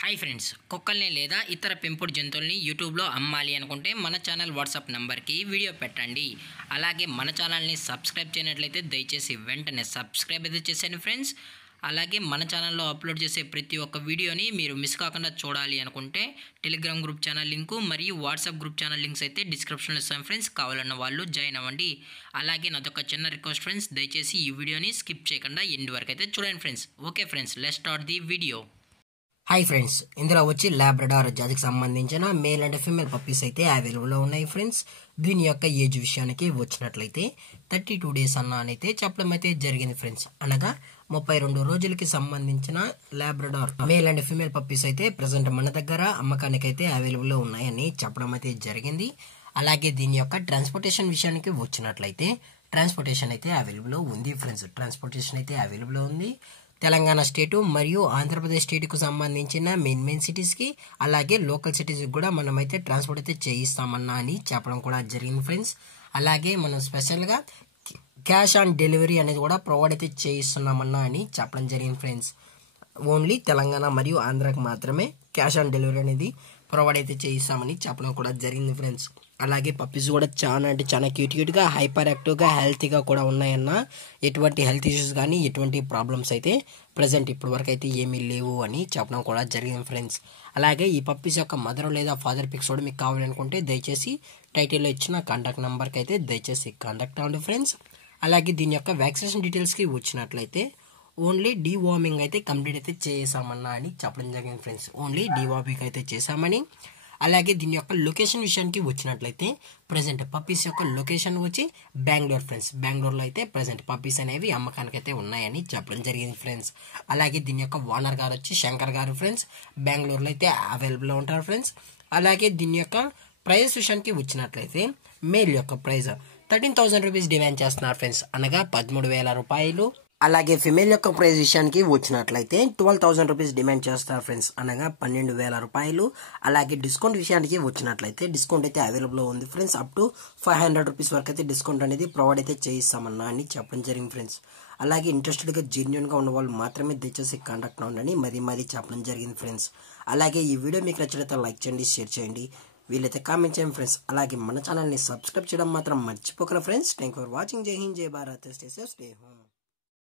Hi friends, కుక్కల్ని లేదా ఇతర పెంపుడు జంతువుల్ని యూట్యూబ్లో అమ్మాలి అనుకుంటే మన ఛానల్ వాట్సాప్ నెంబర్కి వీడియో పెట్టండి. అలాగే మన ఛానల్ని సబ్స్క్రైబ్ చేయనట్లయితే దయచేసి వెంటనే సబ్స్క్రైబ్ అయితే చేసేయండి ఫ్రెండ్స్. అలాగే మన ఛానల్లో అప్లోడ్ చేసే ప్రతి ఒక్క వీడియోని మీరు మిస్ కాకుండా చూడాలి అనుకుంటే టెలిగ్రామ్ గ్రూప్ ఛానల్ లింకు మరియు వాట్సాప్ గ్రూప్ ఛానల్ లింక్స్ అయితే డిస్క్రిప్షన్లో ఇస్తాం ఫ్రెండ్స్. కావాలన్న వాళ్ళు జాయిన్ అవ్వండి. అలాగే నాదొక చిన్న రిక్వెస్ట్ ఫ్రెండ్స్, దయచేసి ఈ వీడియోని స్కిప్ చేయకుండా ఎండ్ వరకు అయితే చూడండి friends. Okay friends, let's start the video. Hi friends, ఇందులో వచ్చి లాబ్రడార్ జాతికి సంబంధించిన మేల్ అండ్ ఫీమేల్ పప్పీస్ అయితే అవైలబుల్లో ఉన్నాయి ఫ్రెండ్స్. దీని యొక్క ఏజ్ విషయానికి వచ్చినట్లయితే 32 డేస్ అయితే చెప్పడం అయితే జరిగింది ఫ్రెండ్స్. అనగా 32 రోజులకి సంబంధించిన Labrador male and female puppies అయితే ప్రజెంట్ మన దగ్గర అమ్మకానికి అయితే అవైలబుల్లో ఉన్నాయని చెప్పడం అయితే జరిగింది. అలాగే దీని యొక్క ట్రాన్స్పోర్టేషన్ విషయానికి వచ్చినట్లయితే ట్రాన్స్పోర్టేషన్ అయితే అవైలబుల్లో ఉంది ఫ్రెండ్స్. ట్రాన్స్పోర్టేషన్ అయితే అవైలబుల్లో ఉంది. తెలంగాణ స్టేటు మరియు ఆంధ్రప్రదేశ్ స్టేట్కు సంబంధించిన మెయిన్ సిటీస్కి అలాగే లోకల్ సిటీస్కి కూడా మనమైతే ట్రాన్స్పోర్ట్ అయితే చేయిస్తామన్నా అని చెప్పడం కూడా జరిగింది ఫ్రెండ్స్. అలాగే మనం స్పెషల్గా క్యాష్ ఆన్ డెలివరీ అనేది కూడా ప్రొవైడ్ అయితే చేయిస్తున్నామన్నా అని చెప్పడం జరిగింది ఫ్రెండ్స్. ఓన్లీ తెలంగాణ మరియు ఆంధ్రాకి మాత్రమే క్యాష్ ఆన్ డెలివరీ అనేది ప్రొవైడ్ అయితే చేయిస్తామని చెప్పడం కూడా జరిగింది ఫ్రెండ్స్. అలాగే పప్పీస్ కూడా చాలా క్యూట్గా హైపర్ యాక్టివ్గా హెల్తీగా కూడా ఉన్నాయన్న. ఎటువంటి హెల్త్ ఇష్యూస్ కానీ ఎటువంటి ప్రాబ్లమ్స్ అయితే ప్రజెంట్ ఇప్పటి వరకు అయితే ఏమీ లేవు అని చెప్పడం కూడా జరిగింది ఫ్రెండ్స్. అలాగే ఈ పప్పీస్ యొక్క మదర్ లేదా ఫాదర్ పిక్స్ కూడా మీకు కావాలనుకుంటే దయచేసి టైటిల్లో ఇచ్చిన కాంటాక్ట్ నెంబర్కి అయితే దయచేసి కాంటాక్ట్ అవ్వండి ఫ్రెండ్స్. అలాగే దీని యొక్క వ్యాక్సినేషన్ డీటెయిల్స్కి వచ్చినట్లయితే ఓన్లీ డీవార్మింగ్ అయితే కంప్లీట్ అయితే చేసామన్నా అని చెప్పడం జరిగింది ఫ్రెండ్స్. ఓన్లీ డీవార్మింగ్ అయితే చేసామని. అలాగే దీని యొక్క లొకేషన్ విషయానికి వచ్చినట్లయితే ప్రజెంట్ పప్పీస్ యొక్క లొకేషన్ వచ్చి బెంగళూరు ఫ్రెండ్స్. బెంగళూరులో అయితే ప్రజెంట్ పప్పీస్ అనేవి అమ్మకానికి అయితే ఉన్నాయని చెప్పడం జరిగింది ఫ్రెండ్స్. అలాగే దీని యొక్క ఓనర్ గారు వచ్చి శంకర్ గారు ఫ్రెండ్స్. బెంగళూరులో అయితే అవైలబుల్లో ఉంటారు ఫ్రెండ్స్. అలాగే దీని యొక్క ప్రైస్ విషయానికి వచ్చినట్లయితే మేల్ యొక్క ప్రైస్ 13,000 రూపీస్ డిమాండ్ చేస్తున్నారు ఫ్రెండ్స్, అనగా 13,000 రూపాయలు. అలాగే ఫిమేల్ యొక్క ప్రైస్ విషయానికి వచ్చినట్లయితే 12,000 రూపీస్ డిమాండ్ చేస్తారు ఫ్రెండ్స్, అనగా 12,000 రూపాయలు. అలాగే డిస్కౌంట్ విషయానికి వచ్చినట్లయితే డిస్కౌంట్ అయితే అవైలబుల్ ఉంది ఫ్రెండ్స్. అప్ టు 500 రూపీస్ వరకు అయితే డిస్కౌంట్ అనేది ప్రొవైడ్ అయితే చేయిస్తామన్నా అని చెప్పడం జరిగింది ఫ్రెండ్స్. అలాగే ఇంట్రెస్టెడ్గా జెన్యూన్గా ఉన్న వాళ్ళు మాత్రమే దయచేసి కాంటాక్ట్ అవ్వండి మరీ చెప్పడం జరిగింది ఫ్రెండ్స్. అలాగే ఈ వీడియో మీకు నచ్చినట్లయితే లైక్ చేయండి, షేర్ చేయండి, వీలైతే కామెంట్ చేయండి ఫ్రెండ్స్. అలాగే మన ఛానల్ని సబ్స్క్రైబ్ చేయడం మాత్రం మర్చిపోకరా ఫ్రెండ్స్. Thank for watching. జై హింద్, జై Bharat, stay safe, stay home.